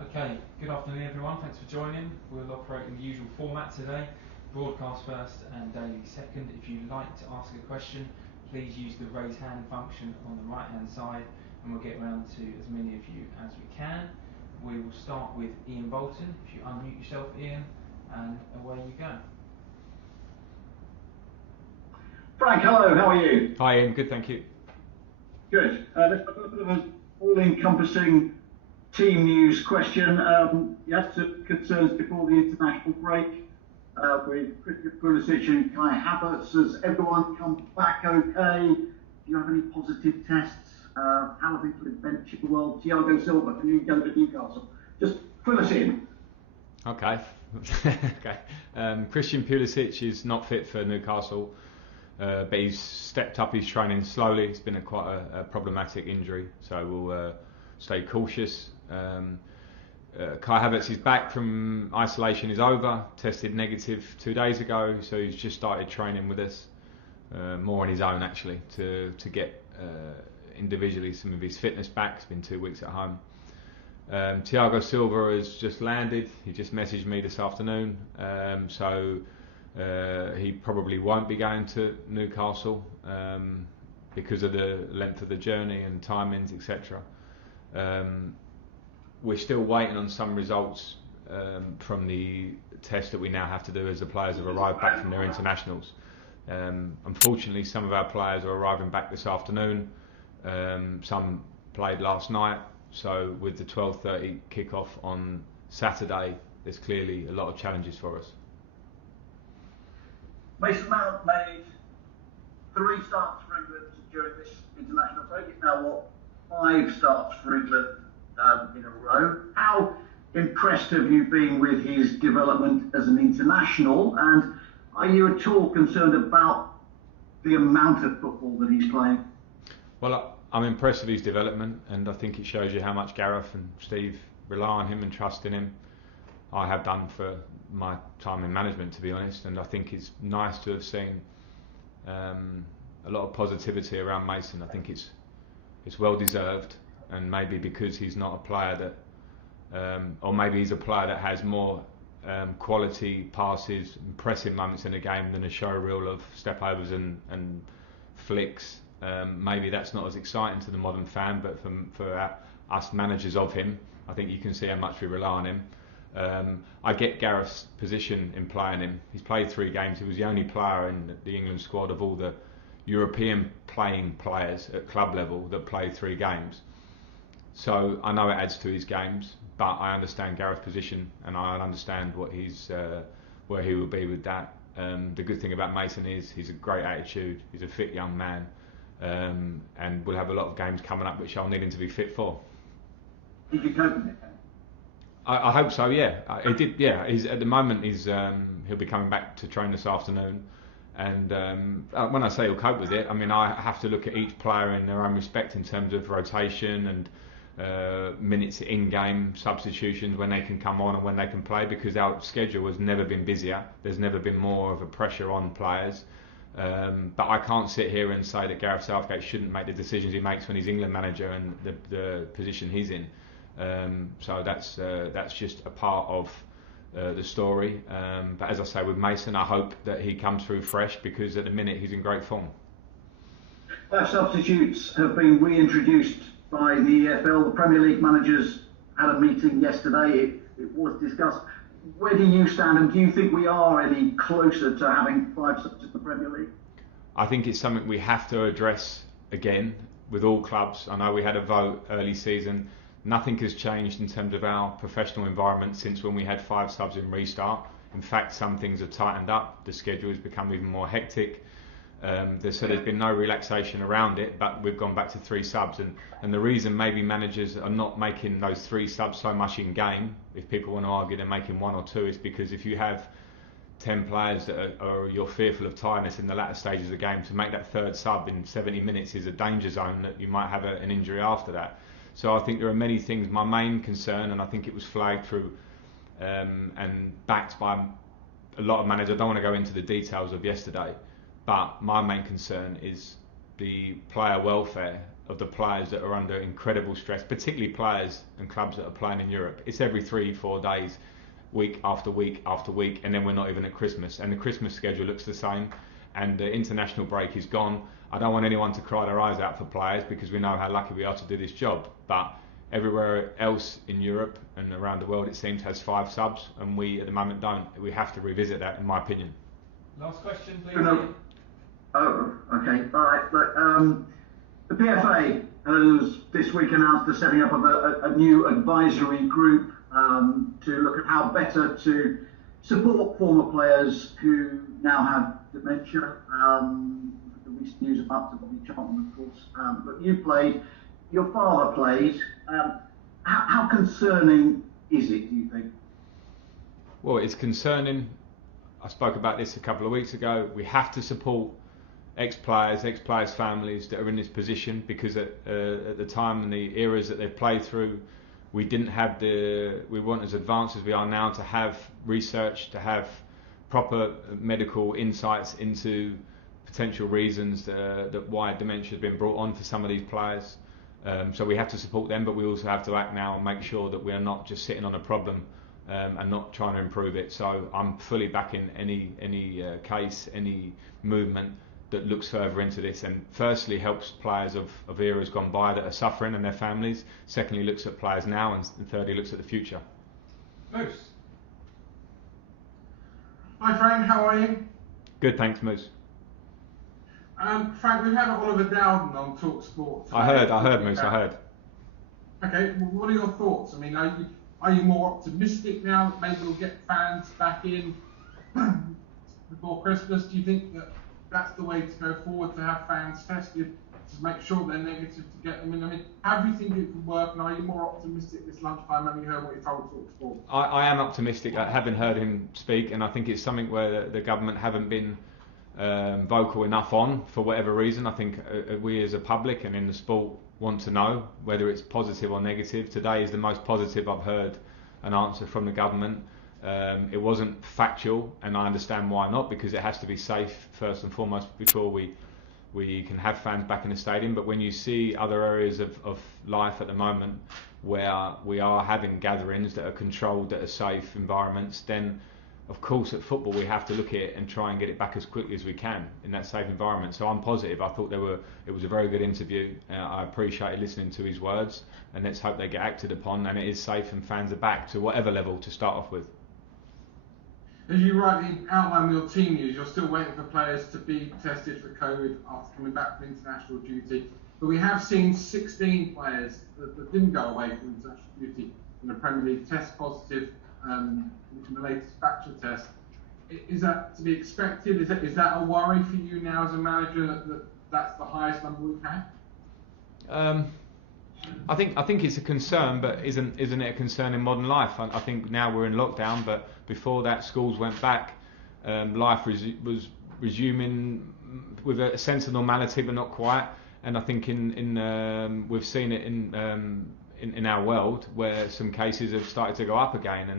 Okay, good afternoon everyone, thanks for joining. We'll operate in the usual format today, broadcast first and daily second. If you'd like to ask a question, please use the raise hand function on the right hand side and we'll get around to as many of you as we can. We will start with Ian Bolton. If you unmute yourself, Ian, and away you go. Frank, hello, how are you? Hi Ian, good, thank you. Good. Let's have a bit of an all-encompassing team news question. You had some concerns before the international break with Christian Pulisic and Kai Havertz. Has everyone come back okay? Do you have any positive tests? How are things with Ben Chilwell, Thiago Silva, and you go to Newcastle? Just fill us in. Okay. Christian Pulisic is not fit for Newcastle, but he's stepped up his training slowly. It's been quite a problematic injury, so we'll stay cautious. Kai Havertz is back from isolation, is over, tested negative 2 days ago, so he's just started training with us, more on his own actually, to get individually some of his fitness back. It's been 2 weeks at home. Thiago Silva has just landed. He just messaged me this afternoon, so he probably won't be going to Newcastle because of the length of the journey and timings, etc. We're still waiting on some results from the test that we now have to do as the players have arrived back from their internationals. Unfortunately, some of our players are arriving back this afternoon. Some played last night, so with the 12:30 kick-off on Saturday, there's clearly a lot of challenges for us. Mason Mount made 3 starts for England during this international break. It's now 5 starts for England in a row. How impressed have you been with his development as an international, and are you at all concerned about the amount of football that he's playing? Well, I'm impressed with his development, and I think it shows you how much Gareth and Steve rely on him and trust in him. I have done for my time in management, to be honest, and I think it's nice to have seen a lot of positivity around Mason. I think it's well deserved, and maybe because he's not a player that, or maybe he's a player that has more quality passes, impressive moments in the game than a show reel of step overs and flicks. Maybe that's not as exciting to the modern fan, but for us managers of him, I think you can see how much we rely on him. I get Gareth's position in playing him. He's played 3 games. He was the only player in the England squad of all the European playing players at club level that played 3 games. So I know it adds to his games, but I understand Gareth's position and I understand what where he will be with that. The good thing about Mason is he's a great attitude. He's a fit young man, and we'll have a lot of games coming up which I'll need him to be fit for. Did you cope with it? I hope so. Yeah, he did. Yeah, he's at the moment. He'll be coming back to train this afternoon, and when I say he'll cope with it, I mean I have to look at each player in their own respect in terms of rotation and minutes in game, substitutions, when they can come on and when they can play, because our schedule has never been busier. There's never been more of a pressure on players. But I can't sit here and say that Gareth Southgate shouldn't make the decisions he makes when he's England manager and the position he's in. So that's just a part of the story. But as I say, with Mason, I hope that he comes through fresh, because at the minute he's in great form. Substitutes have been reintroduced by the EFL. The Premier League managers had a meeting yesterday. It was discussed. Where do you stand, and do you think we are any closer to having 5 subs in the Premier League? I think it's something we have to address again with all clubs. I know we had a vote early season. Nothing has changed in terms of our professional environment since when we had 5 subs in restart. In fact, some things have tightened up. The schedule has become even more hectic. There's been no relaxation around it, but we've gone back to 3 subs, and the reason maybe managers are not making those 3 subs so much in game, if people want to argue they're making 1 or 2, is because if you have 10 players that are you're fearful of tiredness in the latter stages of the game, to make that 3rd sub in 70 minutes is a danger zone that you might have an injury after that. So I think there are many things. My main concern, and I think it was flagged through and backed by a lot of managers, I don't want to go into the details of yesterday, but my main concern is the player welfare of the players that are under incredible stress, particularly players and clubs that are playing in Europe. It's every 3-4 days, week after week after week, and then we're not even at Christmas. And the Christmas schedule looks the same, and the international break is gone. I don't want anyone to cry their eyes out for players because we know how lucky we are to do this job. But everywhere else in Europe and around the world, it seems, has 5 subs, and we at the moment don't. We have to revisit that, in my opinion. Last question, please. Oh, okay. All right. Look, the PFA has this week announced the setting up of a new advisory group to look at how better to support former players who now have dementia. The recent news about to Bobby Charlton, of course. But you played, your father played. How concerning is it, do you think? Well, it's concerning. I spoke about this a couple of weeks ago. We have to support ex-players' families that are in this position, because at the time and the eras that they've played through, we weren't as advanced as we are now to have research, to have proper medical insights into potential reasons that why dementia has been brought on for some of these players. So we have to support them, but we also have to act now and make sure that we are not just sitting on a problem and not trying to improve it. So I'm fully backing any case, any movement that looks further into this, and firstly helps players of eras gone by that are suffering and their families. Secondly, looks at players now, and thirdly, looks at the future. Moose. Hi Frank, how are you? Good, thanks, Moose. Frank, we've had Oliver Dowden on Talk Sport today. I heard, Moose. I heard. Okay, well, what are your thoughts? I mean, are you more optimistic now that maybe we'll get fans back in before Christmas? Do you think that that's the way to go forward, to have fans tested, to make sure they're negative to get them in? I mean, how do you think it could work, and are you more optimistic this lunchtime having heard what he told Talk Sport? I am optimistic, having heard him speak, and I think it's something where the government haven't been vocal enough on, for whatever reason. I think we as a public and in the sport want to know whether it's positive or negative. Today is the most positive I've heard an answer from the government. It wasn't factual, and I understand why not, because it has to be safe first and foremost before we can have fans back in the stadium. But when you see other areas of life at the moment where we are having gatherings that are controlled, that are safe environments, then of course at football we have to look at it and try and get it back as quickly as we can in that safe environment. So I'm positive. I thought it was a very good interview. I appreciated listening to his words, and let's hope they get acted upon and it is safe and fans are back to whatever level to start off with. As you rightly outlined with your team news, you're still waiting for players to be tested for COVID after coming back from international duty. But we have seen 16 players that didn't go away from international duty in the Premier League test positive in the latest Factor test. Is that to be expected? Is that a worry for you now as a manager that that's the highest number we've had? I think it's a concern, but isn't it a concern in modern life? I think now we're in lockdown, but before that, schools went back. Life was resuming with a sense of normality, but not quite. And I think we've seen it in our world where some cases have started to go up again.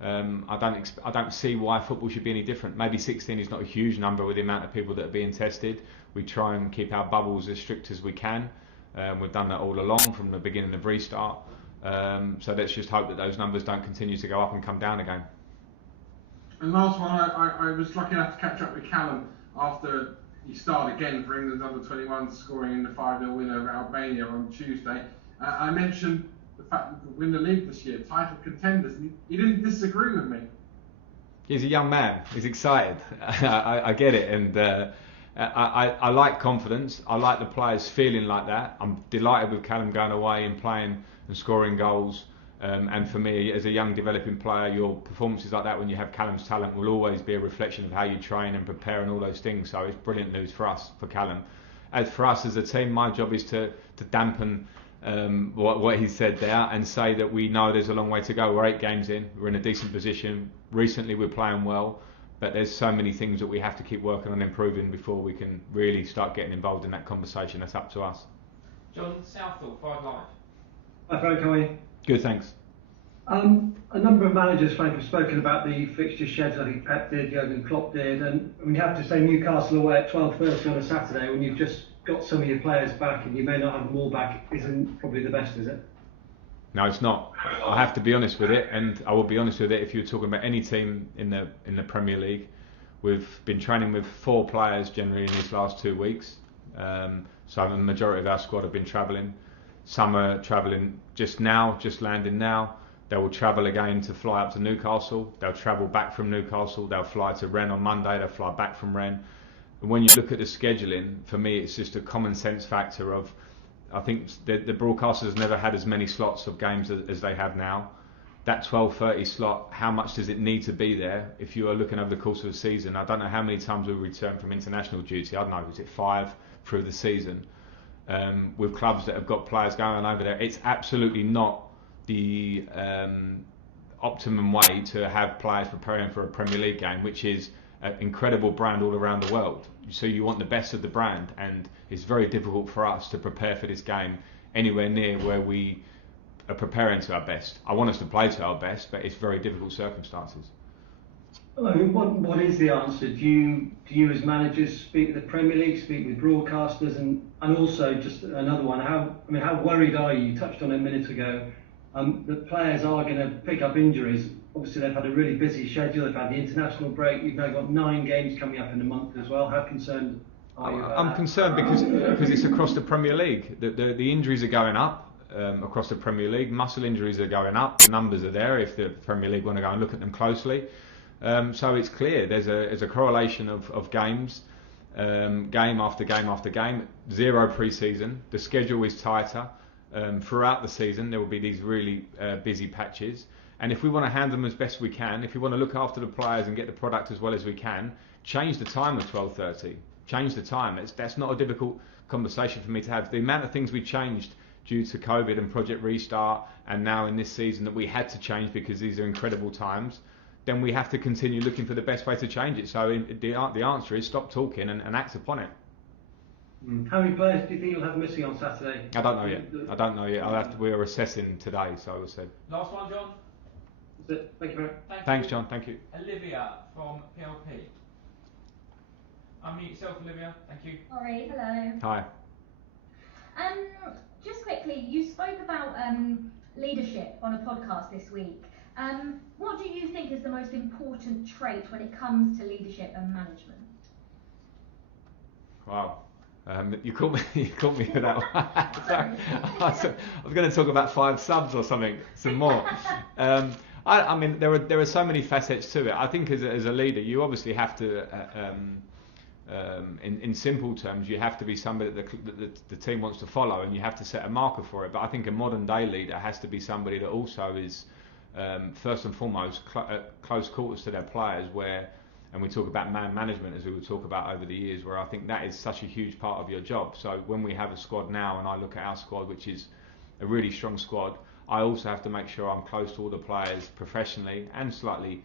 And I don't see why football should be any different. Maybe 16 is not a huge number with the amount of people that are being tested. We try and keep our bubbles as strict as we can. We've done that all along from the beginning of restart. So let's just hope that those numbers don't continue to go up and come down again. And last one, I was lucky enough to catch up with Callum after he started again for England's under-21, scoring in the 5-0 win over Albania on Tuesday. I mentioned the fact that we could win the league this year, title contenders, and he didn't disagree with me. He's a young man. He's excited. I get it, and I like confidence. I like the players feeling like that. I'm delighted with Callum going away and playing and scoring goals. And for me, as a young developing player, your performances like that when you have Callum's talent will always be a reflection of how you train and prepare and all those things. So it's brilliant news for us, for Callum. As for us as a team, my job is to dampen what he said there and say that we know there's a long way to go. We're 8 games in. We're in a decent position. Recently, we're playing well. But there's so many things that we have to keep working on improving before we can really start getting involved in that conversation. That's up to us. John Southall, 5 Live. Hi Frank, how are you? Good, thanks. A number of managers, Frank, have spoken about the fixture schedule. I think Pep did, Jurgen Klopp did, and we have to say Newcastle away at 12:30 on a Saturday when you've just got some of your players back and you may not have them all back isn't probably the best, is it? No, it's not. I have to be honest with it, and I will be honest with it. If you're talking about any team in the Premier League, we've been training with 4 players generally in these last 2 weeks. So the majority of our squad have been travelling. Some are travelling just landing now. They will travel again to fly up to Newcastle. They'll travel back from Newcastle. They'll fly to Rennes on Monday. They'll fly back from Rennes. And when you look at the scheduling, for me, it's just a common sense factor of, I think the broadcasters never had as many slots of games as they have now. That 12:30 slot, how much does it need to be there if you are looking over the course of the season? I don't know how many times we return from international duty. I don't know, is it 5 through the season? With clubs that have got players going over there, it's absolutely not the optimum way to have players preparing for a Premier League game, which is an incredible brand all around the world. So you want the best of the brand, and it's very difficult for us to prepare for this game anywhere near where we are preparing to our best. I want us to play to our best, but it's very difficult circumstances. I mean, what is the answer? Do you as managers speak with the Premier League, speak with broadcasters, and also just another one? How worried are you? You touched on it a minute ago. That players are going to pick up injuries. Obviously, they've had a really busy schedule. They've had the international break. You've now got 9 games coming up in a month as well. How concerned are you about that? I'm concerned because it's across the Premier League. The injuries are going up across the Premier League. Muscle injuries are going up. The numbers are there if the Premier League want to go and look at them closely. So it's clear there's a correlation of games, game after game after game. 0 pre-season. The schedule is tighter. Throughout the season there will be these really busy patches, and if we want to handle them as best we can, if we want to look after the players and get the product as well as we can, change the time of 12:30. Change the time. That's not a difficult conversation for me to have. The amount of things we changed due to COVID and Project Restart, and now in this season that we had to change because these are incredible times, then we have to continue looking for the best way to change it. So the answer is stop talking and act upon it. How many players do you think you'll have missing on Saturday? I don't know yet. We're assessing today, so I would say. Last one, John. That's it. Thank you very much. Thanks, John. Thank you. Olivia from PLP. Unmute yourself, Olivia. Thank you. Sorry, hello. Hi. Just quickly, you spoke about leadership on a podcast this week. What do you think is the most important trait when it comes to leadership and management? Wow. You caught me with that one. I was going to talk about 5 subs or something, some more. I mean, there are so many facets to it. I think as a leader, you obviously have to, in simple terms, you have to be somebody that the team wants to follow, and you have to set a marker for it. But I think a modern day leader has to be somebody that also is, first and foremost, close quarters to their players, and we talk about man management as we would talk about over the years, where I think that is such a huge part of your job. So when we have a squad now, and I look at our squad, which is a really strong squad, I also have to make sure I'm close to all the players professionally and slightly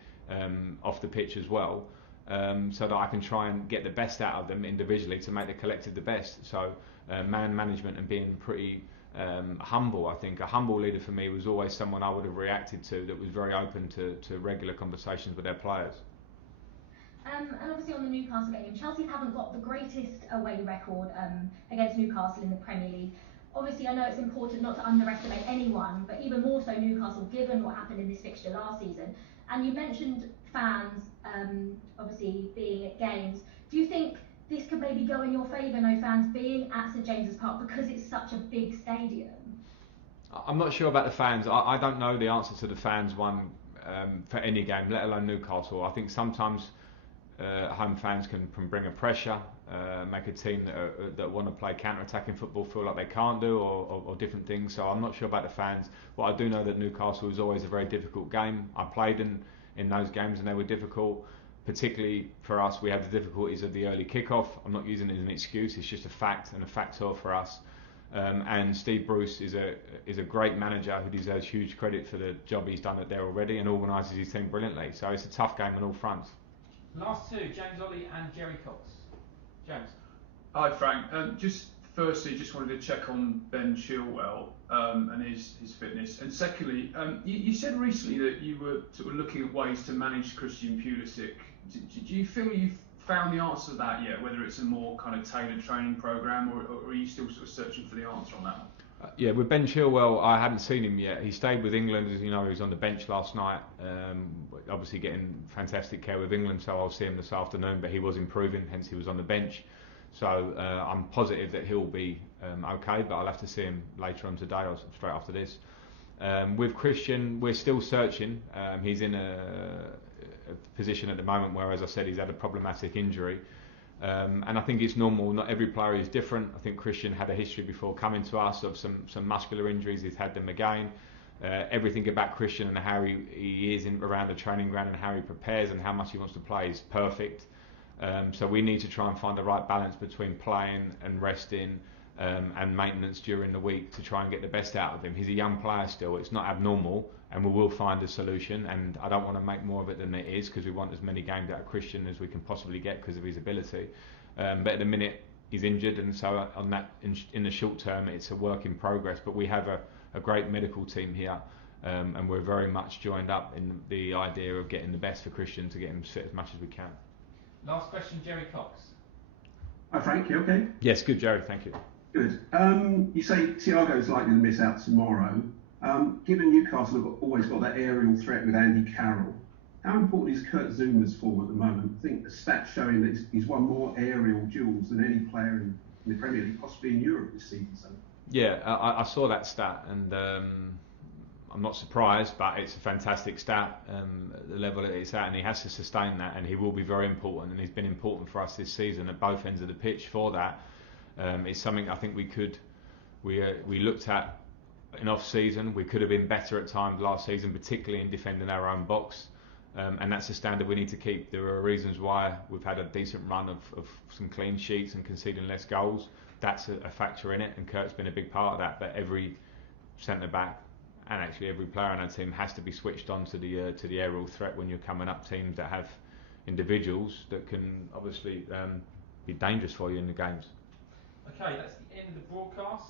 off the pitch as well, so that I can try and get the best out of them individually to make the collective the best. So man management and being pretty humble. I think a humble leader for me was always someone I would have reacted to that was very open to regular conversations with their players. And obviously on the Newcastle game, Chelsea haven't got the greatest away record against Newcastle in the Premier League. Obviously, I know it's important not to underestimate anyone, but even more so Newcastle, given what happened in this fixture last season. And you mentioned fans, obviously being at games. Do you think this could maybe go in your favour, no fans being at St James's Park, because it's such a big stadium? I'm not sure about the fans. I don't know the answer to the fans one for any game, let alone Newcastle. I think sometimes home fans can bring a pressure, make a team that want to play counter-attacking football feel like they can't do, or different things. So I'm not sure about the fans. But I do know that Newcastle is always a very difficult game. I played in those games and they were difficult. Particularly for us, we had the difficulties of the early kickoff. I'm not using it as an excuse. It's just a fact and a factor for us. And Steve Bruce is a great manager who deserves huge credit for the job he's done there already and organises his team brilliantly. So it's a tough game on all fronts. Last two, James Ollie and Jerry Cox. James. Hi Frank. Just firstly, just wanted to check on Ben Chilwell and his fitness. And secondly, you said recently that you were sort of looking at ways to manage Christian Pulisic. Do you feel you've found the answer to that yet? Whether it's a more kind of tailored training program, or are you still sort of searching for the answer on that one? Yeah, with Ben Chilwell, I hadn't seen him yet. He stayed with England, as you know, he was on the bench last night. Obviously getting fantastic care with England, so I'll see him this afternoon, but he was improving, hence he was on the bench. So I'm positive that he'll be okay, but I'll have to see him later on today or straight after this. With Christian, we're still searching. He's in a position at the moment where, as I said, he's had a problematic injury. And I think it's normal, not every player is different. I think Christian had a history before coming to us of some muscular injuries, he's had them again. Everything about Christian and how he is around the training ground and how he prepares and how much he wants to play is perfect. So we need to try and find the right balance between playing and resting and maintenance during the week to try and get the best out of him. He's a young player still, it's not abnormal, and we will find a solution, and I don't want to make more of it than it is, because we want as many games out of Christian as we can possibly get because of his ability. But at the minute he's injured, and so on that in the short term it's a work in progress, but we have a great medical team here, and we're very much joined up in the idea of getting the best for Christian to get him fit as much as we can. Last question, Jerry Cox. Hi Frank, you okay? Yes, good Jerry, thank you. Good. You say Thiago is likely to miss out tomorrow. Given Newcastle have always got that aerial threat with Andy Carroll, how important is Kurt Zouma's form at the moment? I think the stats showing that he's won more aerial duels than any player in the Premier League, possibly in Europe this season. So. Yeah, I saw that stat, and I'm not surprised, but it's a fantastic stat, the level that it's at, and he has to sustain that, and he will be very important, and he's been important for us this season at both ends of the pitch for that. It's something I think we looked at in off-season. We could have been better at times last season, particularly in defending our own box, and that's a standard we need to keep. There are reasons why we've had a decent run of some clean sheets and conceding less goals. That's a factor in it, and Kurt's been a big part of that. But every centre-back and actually every player on our team has to be switched on to the aerial threat when you're coming up teams that have individuals that can obviously be dangerous for you in the games. Okay, that's the end of the broadcast.